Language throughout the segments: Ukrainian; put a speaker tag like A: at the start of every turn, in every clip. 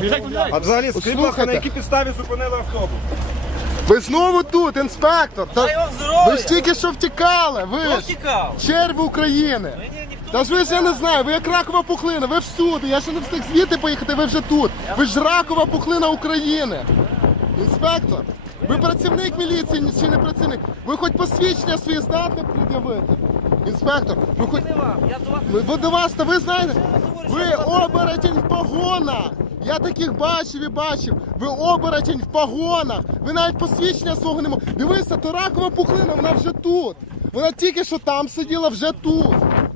A: А взагалі, скажіть, будь ласка, на якій підставі зупинили автобус?
B: Ви знову тут, інспектор. Ви ж тільки що втікали. Ви ж черви України. Та ж ви ж, я не знаю, ви як ракова пухлина, ви всюди. Я ще не встиг звідти поїхати, ви вже тут. Ви ж ракова пухлина України. Інспектор, ви працівник міліції чи не працівник? Ви хоч посвідчення свої здатні пред'явити? Інспектор, ви хоч... Ви до вас, та ви знаєте, ви оборотень в погонах. Я таких бачив і бачив. Ви оборотень в погонах. Ви навіть посвідчення свого не можете. Дивися, то ракова пухлина, вона вже тут. Вона тільки що там сиділа, вже тут.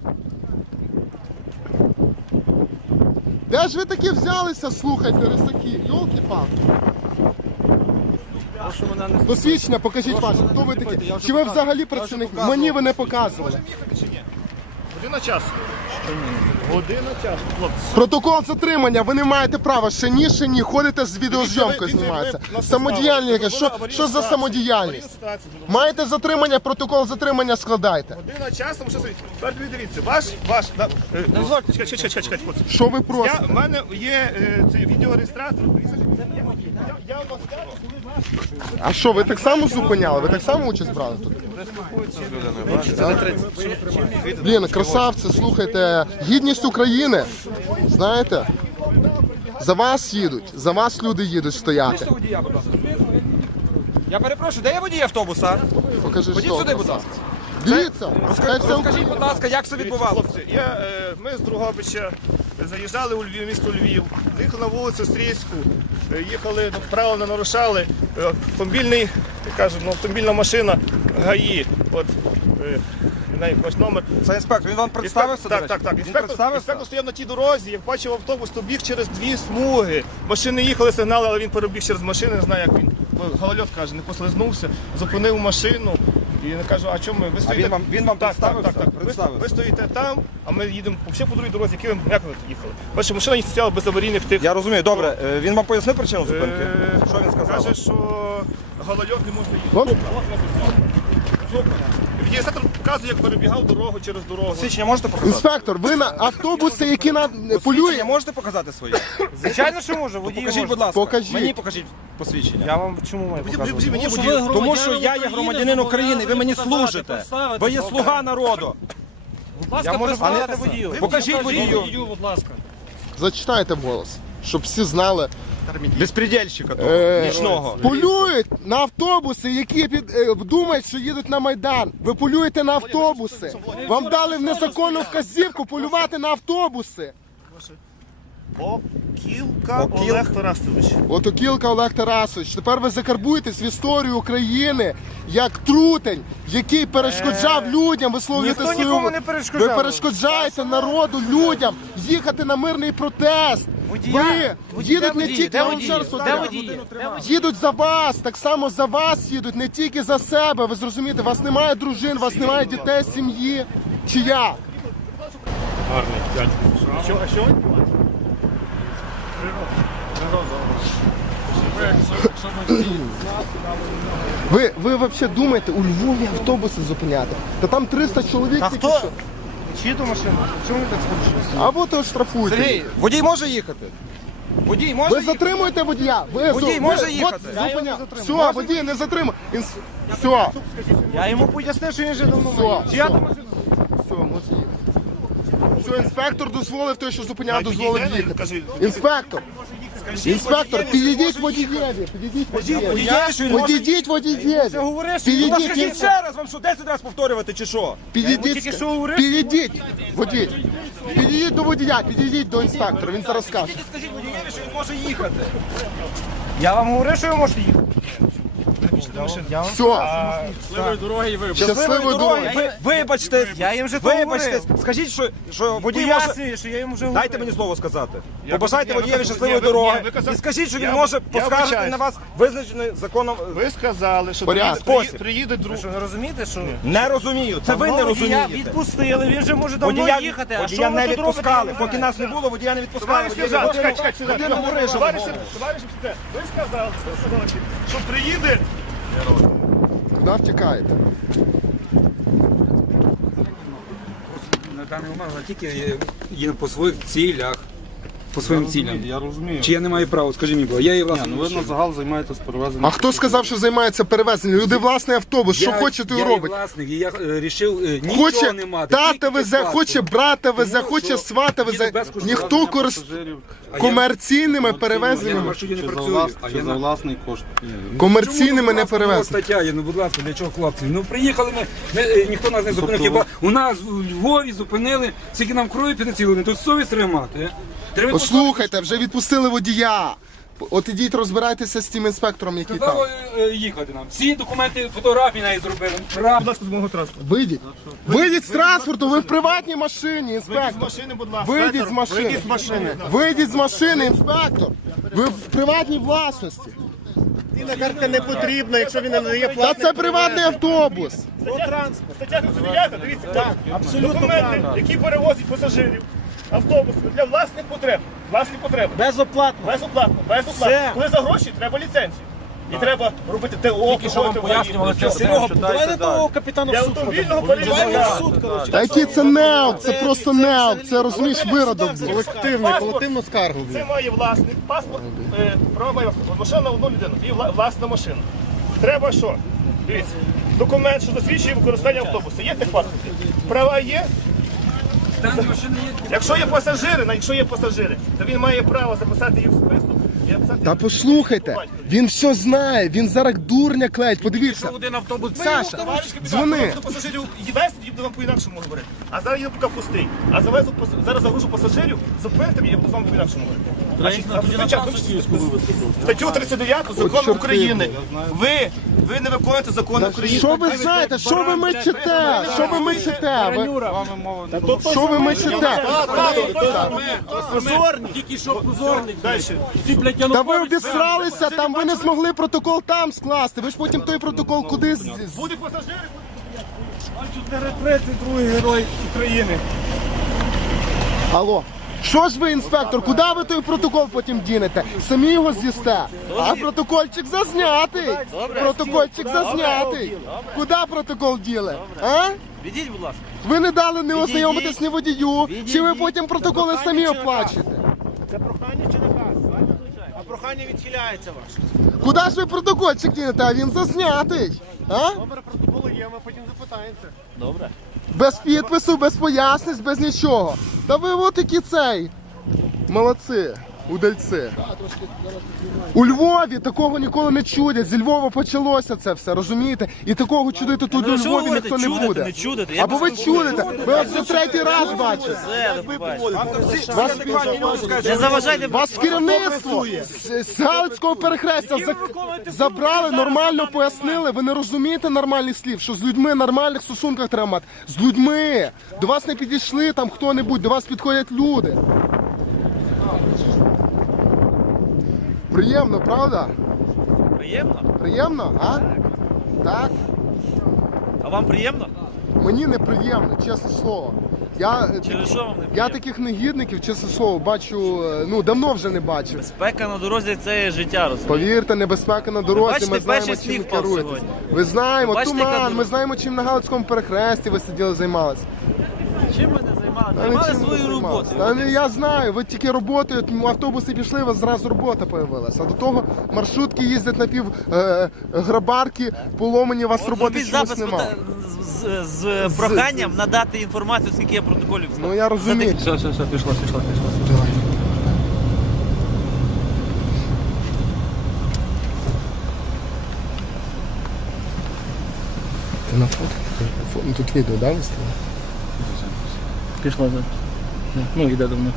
B: Де ж ви такі взялися, слухайте, рисаки? Йолки-палки. Посвідчення, покажіть ваше, хто ви такі? Чи ви взагалі працівник? Мені ви не показували.
A: Година часу. Година часу, хлопці.
B: Протокол затримання, ви не маєте права. Ще ні, ходите з відеозйомкою знімається. Самодіяльність, що за самодіяльність? Маєте затримання, протокол затримання складайте.
A: Година часу, що сидить. Тепер дивіться, ваш, чекайте, хлопці.
B: Що ви просите?
A: У мене є цей відеореєстратор. Я вам скажу, коли ваш.
B: А що, ви так само зупиняли? Ви так само участь брали тут? Блін, красавці, слухайте, гідність України, знаєте, за вас їдуть, за вас люди їдуть стояти.
C: Я перепрошую, де є водій автобуса?
B: Покажи,
C: Ходіть
B: що.
C: сюди, будь ласка.
B: Дивіться,
C: Розкажіть, будь ласка, як це відбувалося?
A: Хлопці, ми з Другобича заїжджали у Львів, місто Львів, їхали на вулицю Стрийську, їхали, правила не нарушали, автомобільна машина ГАІ, от, ваш номер.
C: Це інспектор, він вам представився?
A: Так. Інспектор стояв на тій дорозі, як бачив автобус, то біг через дві смуги. Машини їхали, сигнали, але він перебіг через машини, не знаю, як він. Голольот каже, не послизнувся, зупинив машину. І я кажу, а чому ви стоїте?
C: Він вам представився?
A: Ви стоїте там, а ми їдемо взагалі по другій дорозі, як ви їхали? Бачите, машина не стояла без аварійних тих.
C: Я розумію, добре. Він вам пояснив причину зупинки? Що він сказав?
A: Каже, що голольот не може їхати. Відеореєстратор показує, як перебігав дорогу через дорогу.
C: Свідчення можете показати?
B: інспектор, ви на автобуси, які
C: Свідчення
B: полюють.
C: можете показати свої?
D: Звичайно, що можу, водій
C: Покажіть,
D: може.
C: будь ласка.
B: Покажіть.
C: Мені покажіть посвідчення.
D: Я вам чому маю показувати?
A: Мені водій.
C: Тому що я є громадянин України, ви мені служите. Ви є слуга народу.
D: Будь ласка,
C: Я можу
D: представте
C: сказати
D: водію.
C: Покажіть водію.
D: Будь ласка.
B: Зачитайте вголос, щоб всі знали.
C: Безпредельщика того, нічного.
B: Полюють на автобуси, які думають, що їдуть на Майдан. Ви полюєте на автобуси. Вам дали незаконну вказівку полювати на автобуси.
A: Окілка Олег Тарасович.
B: От Окілка Олег Тарасович. Тепер ви закарбуєтесь в історію України як трутень, який перешкоджав людям висловлювати
D: Ніхто
B: свою...
D: нікому не перешкоджав.
B: Ви перешкоджаєте народу, людям їхати на мирний протест. Ви їдуть не тільки...
D: Де
B: Я вам
D: водії?
B: ще раз
D: Де
B: говорю.
D: водії?
B: Їдуть за вас, так само за вас їдуть, не тільки за себе. Ви зрозумієте, у вас немає дружин, у вас немає дітей, сім'ї. Чи я?
A: Гарний дядько. А що?
B: Ви взагалі думаєте, у Львові автобуси зупиняти? Та там 300 чоловік
D: А
B: тільки
D: хто?
B: що.
D: Чиї то машина? Чому ви так спорушилися?
B: А от і штрафуйте.
C: Сергій, водій може їхати? Водій може
B: Ви
C: їхати?
B: затримуєте водія?
C: Водій може їхати?
B: Все, водій не затримує. Все,
D: Я йому пояснив, що він вже давно
B: все,
D: має.
B: все, все, може їхати. Все, інспектор дозволив той, що зупиняв, дозволив їхати. Інспектор, інспектор, підійдіть водієві, підійдіть водієві. Підійдіть водієві.
C: Скажіть ще раз, вам що, 10 разів повторювати чи що?
D: тільки що говорив.
B: Підійдіть, водій. Підійдіть до водія, підійдіть до інспектора, він зараз скаже.
C: Скажіть водієві, що він може їхати.
D: Я вам говорив, що ви можете їхати.
B: Все, щасливої дороги.
C: Вибачте,
D: Я їм вже то
C: вибачте.
D: говорив.
C: Скажіть, що водій може...
D: Пояснюю, що я йому вже говорив.
C: Дайте мені слово сказати. Побажайте
A: Ні,
C: водієві
A: ви
C: щасливої
A: казали,
C: дороги.
A: ви казали,
C: І скажіть, що він
A: я
C: може
A: вибачаюсь.
C: поскаржити на вас визначений законом...
A: Ви сказали, що
B: Порядок.
A: приїде друг.
D: Ви що, не розумієте, що...
C: Не розумію. Це ви не
D: Водія
C: розумієте.
D: відпустили, він вже може давно
C: Водія,
D: їхати. А що
C: водія
D: ви
C: не
D: тут робите?
C: відпускали.
D: Я не
C: Поки
D: знаю.
C: нас не було, водія не відпускали.
A: Товариш сержант, чекайте.
C: Годину говорив, що
A: Товариш офіцер, ви сказали, що приїде.
B: Куди втікаєте?
E: На даний момент вона тільки є по своїх цілях. по своїм цілям.
F: Я розумію.
E: Чи я не маю права, скажи мені, бо я є
F: Ну
E: власник.
F: ви на загал займаєтесь перевезенням.
B: А хто сказав, що займається перевезенням? Люди власний автобус, що хоче, то й
E: Я є
B: робить.
E: власник, і я вирішив нічого
B: Хоче
E: не мати.
B: тата
E: тільки
B: везе,
E: паспорт.
B: хоче брата везе,
E: Тому
B: хоче
E: що
B: свата
E: їде
B: везе.
E: безкоштовно
B: Ніхто користується
F: Пасажирів.
B: комерційними
E: Я на
B: перевезеннями.
E: маршруті не
F: Чи за
E: працюю.
F: влас- Чи за власний кошт?
B: Комерційними не
E: Чому,
B: перевезеннями.
E: стаття є, ну будь ласка, для чого хлопці? Ну приїхали ми, ніхто нас не зупинив. Хіба у нас у Львові зупинили, скільки нам крові піднацілили, тут совість треба мати. Треба
B: Послухайте, вже відпустили водія. От ідіть розбирайтеся з тим інспектором, який там.
E: сказали їхати нам. Всі документи, фотографії навіть зробили.
A: Будь ласка, з мого транспорту.
B: Вийдіть. Вийдіть з транспорту, ви в приватній машині,
A: Вийдіть з
B: інспектор.
A: машини, будь ласка.
B: Вийдіть з машини.
A: Вийдіть з машини.
B: Вийдіть з машини, інспектор. Ви в приватній власності.
D: Цінна картка не потрібна, якщо він не надає
B: Та
D: платний.
B: це приватний автобус.
A: Стаття 39, дивіться, так.
D: абсолютно
A: Документи,
D: правильно.
A: які перевозять пасажирів. Автобус для власних потреб. Власні потреби.
D: Безоплатно.
A: Безоплатно, безоплатно.
D: Все.
A: Коли за гроші, треба ліцензію. І треба робити ТО, проходити в
D: Серега, давай на того капітана
A: Для
D: в суд
A: автомобільного
D: подамо. Давай
A: перевезення.
D: в суд, коротше.
B: Та який це неук, це просто неук, це розумієш виродок.
A: Колективну скаргу. Це має власник, паспорт, права має машина на одну людину, і власна машина. Треба що? Дивіться, документ, що засвідчує використання автобуса. Є техпаспорт? Права є? Якщо є пасажири, то він має право записати їх в список і написати.
B: Та послухайте, він все знає, він зараз дурня клеїть, подивіться.
D: Один автобус.
B: Саша, дзвони.
A: До пасажирів вести, їду вам по-інакшому говорити. А зараз їду поки пустий. А завезу, зараз загружу пасажирів, зупинити мені, я буду з вами по-інакшому говорити. Статтю 39 закону України. Ви не виконуєте закони України.
B: Що ви знаєте, що ви мечете? Що ви мечете? Що ви мечете?
A: Позорні.
D: Тільки що позорний.
A: Далі.
B: Та ви обісралися, там ви не змогли протокол там скласти. Ви ж потім той протокол куди
A: Будуть пасажири.
D: 32-й герой України.
B: Алло. Що ж ви, інспектор, куди ви той протокол потім дінете? Самі його з'їсте. А протокольчик зазнятий. Протокольчик зазнятий. Куди протокол діли? А?
D: Відіть, будь ласка.
B: Ви не дали не ознайомитись ні водію, чи ви потім протоколи самі оплачуєте?
D: Це прохання чи наказ? А прохання відхиляється ваше.
B: Куди ж ви протокольчик дінете, а він зазнятий? А?
D: Номер протоколу є, ми потім запитаємося. Добре.
B: Без підпису, без пояснень, без нічого. Та ви от які цей. Молодці, удальці. У Львові такого ніколи не чудять. Зі Львова почалося це все, розумієте? І такого чудити тут у Львові ніхто не буде. Або ви чудите. Ви ось вже третій раз бачите.
D: Не заважайте.
B: Вас керівництво з Галицького перехрестя забрали, нормально пояснили. Ви не розумієте нормальних слів, що з людьми в нормальних стосунках треба мати. З людьми. До вас не підійшли там хто-небудь, до вас підходять люди. Приємно, правда?
D: Приємно?
B: Приємно, а? Так?
D: А вам приємно?
B: Мені неприємно, чесне слово.
D: Через що вам не
B: Я таких негідників, чесне слово, бачу, ну давно вже не бачив.
G: Безпека на дорозі це є життя, розумієте?
B: Повірте, небезпека на дорозі,
G: бачите,
B: ми знаємо,
G: перший
B: чим ви
G: сніг впав
B: керуєтесь.
G: сьогодні.
B: Ви знаємо,
G: Бачите, яка
B: туман, ми
G: дорога?
B: знаємо, чим на Галицькому перехресті ви сиділи, займалися.
G: Чим ви не займалися?
B: Та
G: Займали
B: нічим не
G: свою
B: займалися.
G: роботу.
B: Та не, я знаю, ви тільки роботою, автобуси пішли, у вас зразу робота появилася. А до того маршрутки їздять напів грабарки, поломані, у вас роботи
G: Зробіть
B: чомусь
G: запис
B: немає.
G: з проханням надати інформацію, скільки є протоколів.
B: Ну я розумію.
E: Все, пішло.
B: Ти на фото? Ну тут відео, да, виставили?
G: Пішло, так. Ну, йде до мене.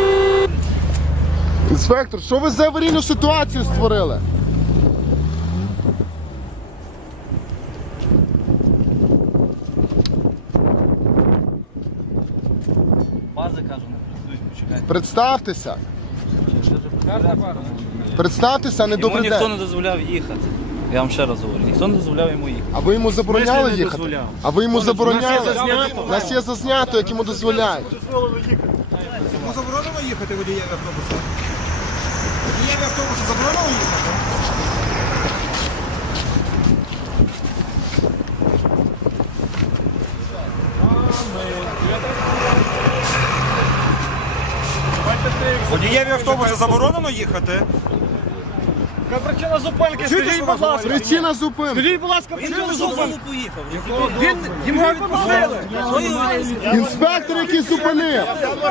B: Інспектор, що ви за аварійну ситуацію створили?
G: Бази, кажу, не працюють, почекайте.
B: Представтеся. Представтеся, не
G: Йому ніхто не
B: добре.
G: дозволяв їхати. Я вам ще раз говорю, ніхто не дозволяв йому їхати.
B: А ви йому забороняли
G: не
B: їхати?
G: дозволяв?
B: А ви йому забороняли? У нас є зазнято, як йому дозволяють.
D: Йому заборонено їхати водієві автобуса? Водієві автобуса заборонено їхати?
C: Водієві автобуса заборонено їхати?
A: Причина зупинки, скажіть, будь ласка.
B: Причина зупинки.
A: Скажіть, будь ласка,
G: Він
A: причина
G: в
A: зупинки.
G: зону поїхав.
C: Його відпустили.
B: Інспектор, який зупинив.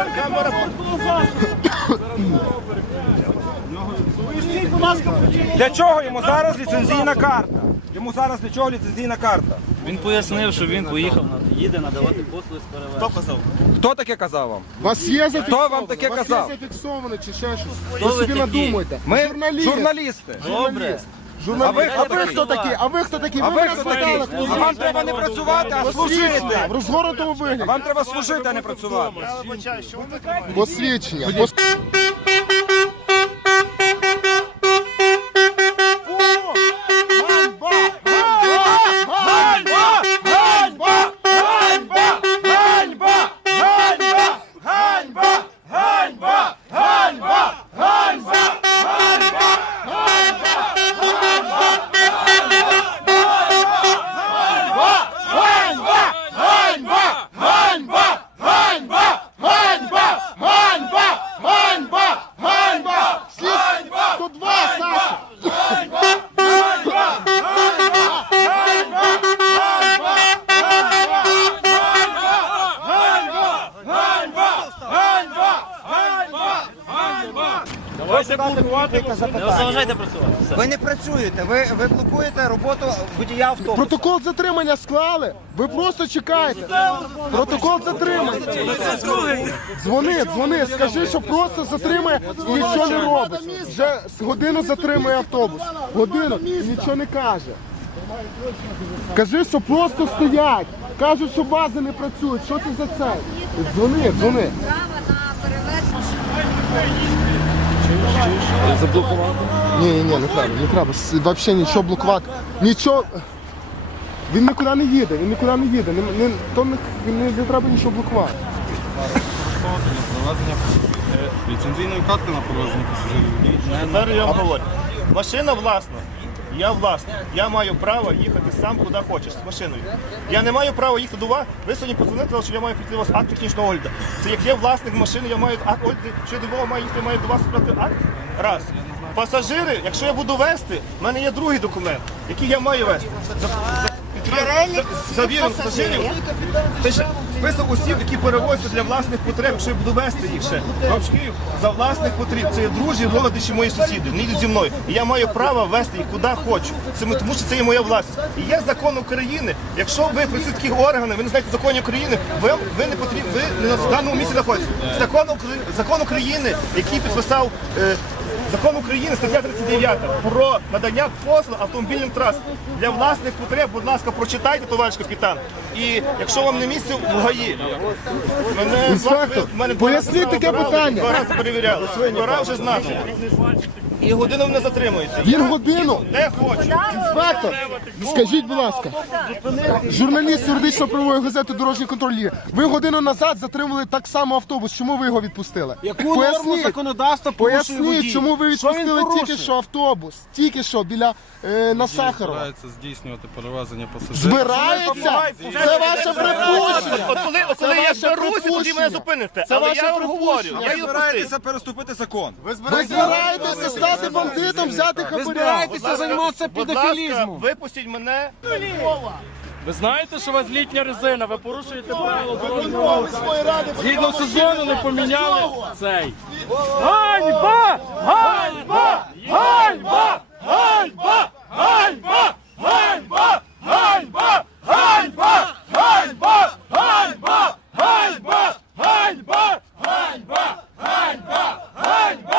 C: Для чого йому зараз ліцензійна карта? Йому зараз для чого ліцензійна карта?
G: Він пояснив, що він поїхав, їде надавати послуги з перевезення. Хто казав?
C: Хто таке казав вам?
B: У вас є зафіксовано?
C: Хто вам таке
B: У вас
C: казав?
B: є зафіксовано чи ще щось?
G: Хто
B: Ви
G: ви
B: собі
G: такі?
B: надумайте.
C: Ми
B: Журналіст.
C: журналісти.
G: Добре.
B: Журналіст.
C: А ви хто такі?
B: А ви хто такі?
C: А ви
B: мене
C: хто
B: спитали,
C: такі?
B: хто
C: А вам треба не працювати, а служити.
B: в розгорнутому вигляді.
C: Вам треба служити, а не працювати.
A: Я вибачаю, що ви таке?
B: Посвідчення.
G: Не заважайте працювати. Все.
H: Ви не працюєте, ви блокуєте роботу водія автобуса.
B: Протокол затримання склали? Ви просто чекаєте. Протокол затримання. Дзвони, скажи, що просто затримає і нічого не робить. Вже з годину затримує автобус. Годину і нічого не каже. Кажи, що просто стоять. Кажуть, що бази не працюють. Що це за це? Дзвони.
I: Право на перевезення.
B: Ні, не треба. Взагалі нічого блокувати. Нічого. Він нікуди не їде. Не треба нічого блокувати.
F: Провезення ліцензійної карти на провезення пасажирів.
A: Тепер я вам говорю. Машина власна. Я власник. Я маю право їхати сам куди хочеш з машиною. Я не маю права їхати до вас. Ви сьогодні подзвонили, що я маю прийти у вас акт технічного огляду. Це як я власник машини, я маю акт огляду. Що я до вас маю їхати, маю до вас брати акт? Раз. Пасажири, якщо я буду вести, в мене є другий документ, який я маю вести. Завіром пасажирів. Це ж список осіб, які перевозяться для власних потреб, якщо я буду вести їх ще. Бабчків за власних потреб. Це є друзі, родичі, мої сусіди. Вони йдуть зі мною. І я маю право вести їх куди хочу. Тому що це є моя власність. І є закон України. Якщо ви працюєте в таких органах, ви не знаєте закони України, ви не потрібні, ви не на даному місці знаходитесь. Закон України, який підписав Закон України, стаття 39, про надання послуг автомобільним трасам. Для власних потреб, будь ласка, прочитайте, товариш капітан. І якщо вам не місце в ГАІ,
B: Інспектор, поясніть таке питання.
A: Два рази перевіряли. Пора вже знати. І годину мене затримуєте.
B: Він годину.
A: Не хочу.
B: Інспектор, скажіть, будь ласка, журналіст юридично-правової газети «Дорожній контроль» є. Ви годину назад затримали так само автобус. Чому ви його відпустили?
D: Яку норму законодавства порушує водій?
B: Поясніть, чому ви
D: Що він
B: відпустили
D: порушує?
B: тільки що автобус? Тільки що, біля на Сахарова.
F: Збирається здійснювати перевезення пасажирів.
B: Збирається? Це ваше припущення.
A: Коли я
B: ваше
A: зберуся, тоді мене
B: припущення.
A: зупините.
B: Це
A: Але
B: ваше
A: я вам говорю,
B: припущення.
A: я їду
C: Збираєтеся переступити закон.
B: Ви збираєтеся стати бандитом, взяти хабаря.
D: збираєтеся займатися
A: Будь ласка,
D: педофілізмом.
A: випустіть мене.
J: Ви знаєте, що у вас літня резина, ви порушуєте правила дорожнього руху. Згідно сезону не поміняли цей. Ганьба! Ганьба!